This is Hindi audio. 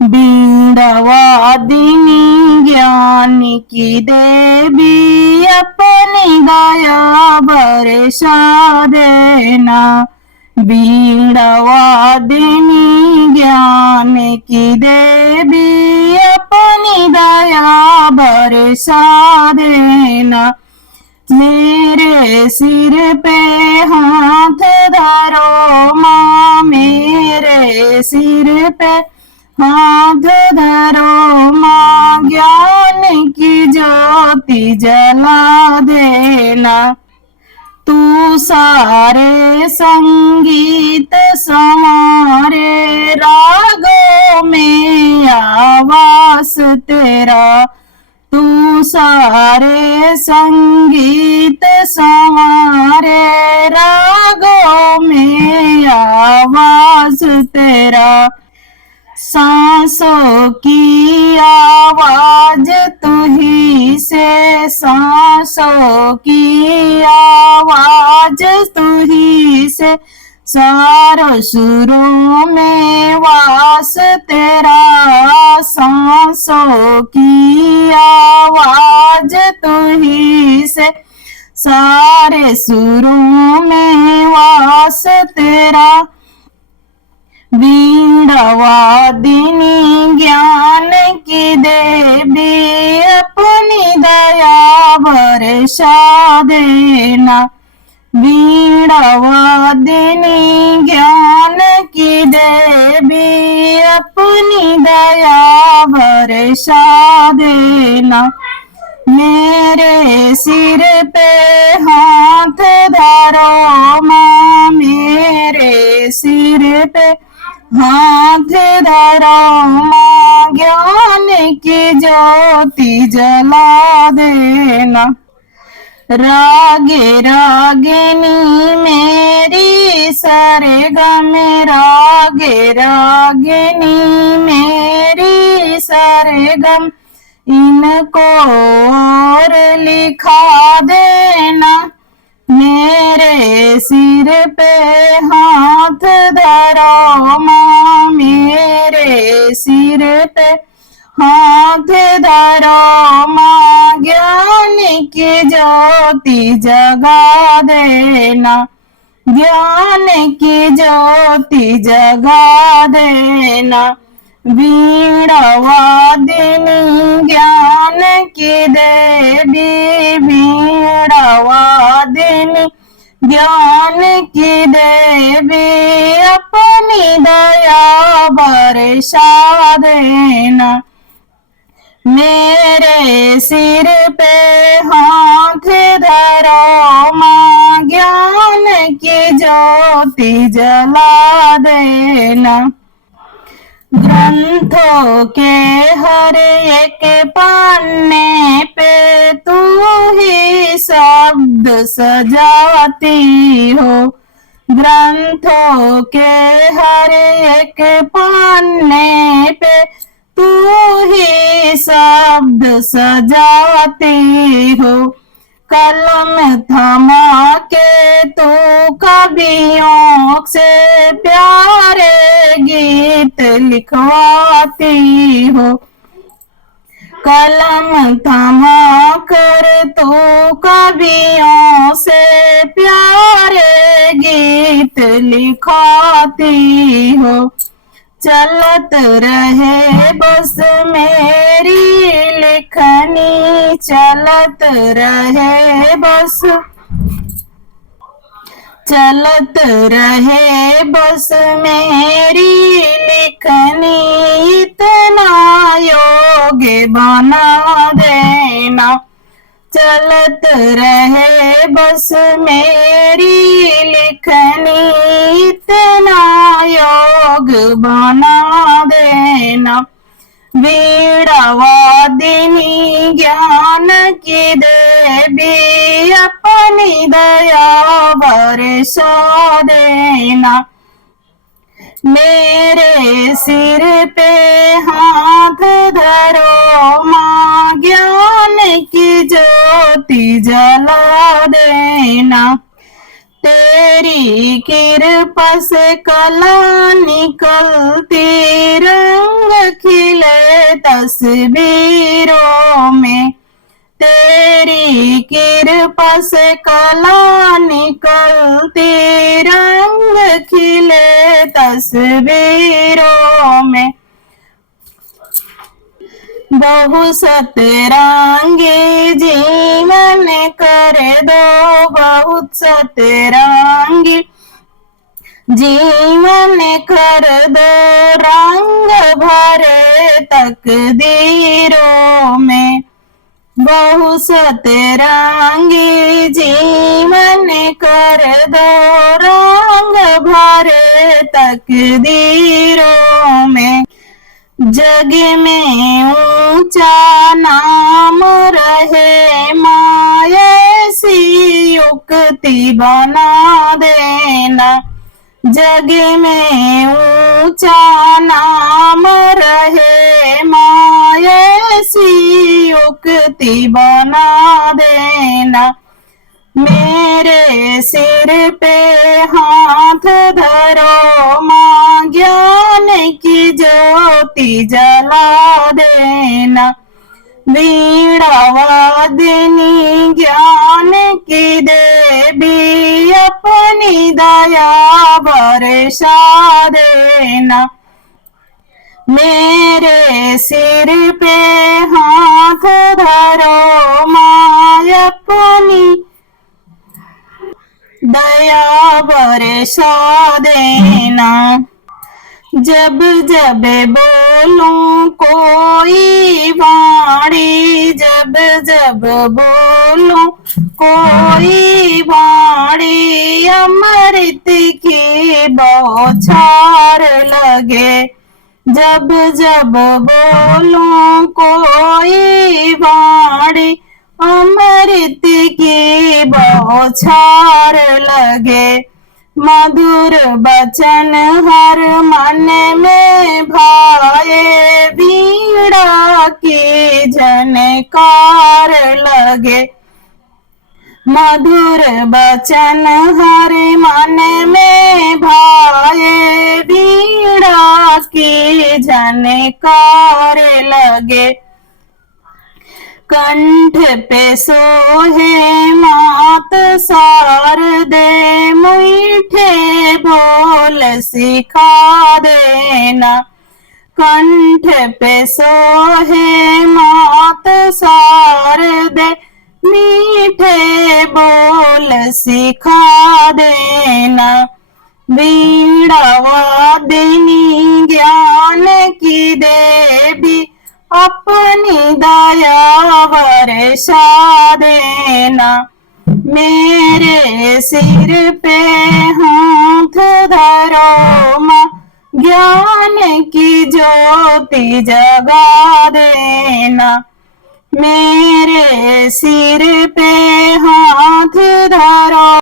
बीड़ावादिनी ज्ञान की देवी अपनी दया बरसा देना। बीड़ावादिनी ज्ञान की देवी अपनी दया बरसा देना। मेरे सिर पे हाथ धरो माँ, मेरे सिर पे हाथ धरो माँ, ज्ञान की ज्योति जला देना। तू सारे संगीत संवारे, रागों में आवास तेरा। तू सारे संगीत संवारे, रागों में आवाज तेरा। सांसों की आवाज तू ही से, सांसों की आवाज तू ही से, सारों सुरों में वास तेरा। सांसों की आवाज तू ही से, सारे सुरों में वास तेरा। बीड़ावादिनी ज्ञान की देवी अपनी दया बरसा देना। बीड़ावादिनी ज्ञान की देवी अपनी दया बरसा देना। मेरे सिर पे हाथ धरो माँ, मेरे सिर पे हाथ धरो माँ, ज्ञान की ज्योति जला देना। रागे रागिनी मेरी सरगम, रागे रागिनी मेरी सरगम, इनको और लिखा देना। मेरे सिर पे हाथ धरो माँ, मेरे सिर पे हाथ धरो माँ, ज्ञान की ज्योति जगा देना। ज्ञान की ज्योति जगा देना। बीड़ावादिनी ज्ञान की देवी, बीड़ावादिनी ज्ञान की देवी अपनी दया बरसा देना। मेरे सिर पे हाथ धरो माँ, ज्ञान की ज्योति जला देना। ग्रंथों के हर एक पन्ने पे तू ही शब्द सजाती हो। ग्रंथों के हर एक पन्ने पे तू ही शब्द सजाती हो। कलम थमा के तू कवियों से प्यारे गीत लिखवाती हो। कलम थमा कर तू कवियों से प्यारे गीत लिखवाती हो। चलत रहे बस मेरी लिखनी, चलत रहे बस, चलत रहे बस मेरी लिखनी, इतना योग बना देना। चलत रहे बस मेरी लिखनी, इतना योग बना देना। बीड़ावादिनी ज्ञान की देवी अपनी दया बरसा देना। मेरे सिर पे हाथ धरो माँ, ज्ञान की ज्योति जला देना। तेरी कृपा से कला निकलती, रंग तस्वीरों में। तेरी कृपा से कला निकलती, रंग खिले तस्वीरों में। बहु सतरंगी जीवन कर दो, बहुत सतरंगी जीवन कर दो, रंग भरे तकदीरों में। बहु सतरंगी जीवन कर दो, रंग भरे तकदीरों में। जग में ऊंचा नाम रहे, माँ ऐसी युक्ति बना देना। जग में ऊंचा नाम रहे, माँ ऐसी युक्ति बना देना। मेरे सिर पे हाथ धरो माँ, ज्ञान की ज्योति जला देना। वीणा वादिनी ज्ञान की देवी, अपनी दया बरसा देना। मेरे सिर पे हाथ धरो माँ, अपनी दया बरसा देना। जब जब बोलूं कोई वाणी, जब जब बोलूं कोई वाणी, अमृत की बौछार लगे। जब जब बोलूं कोई वाणी, अमृत की बौछार लगे। मधुर बचन हर मन में भाए, वीणा की झनकार लगे। मधुर बचन हर मन में भाए, वीणा की झनकार लगे। कंठ पे सोहे मात शारदे, मीठे बोल सिखा देना। कंठ पे सोहे मात शारदे, मीठे बोल सिखा देना। वीणा वादिनी ज्ञान की देवी, अपनी दया बरसा देना। मेरे सिर पे हाथ धरो माँ, ज्ञान की ज्योति जगा देना। मेरे सिर पे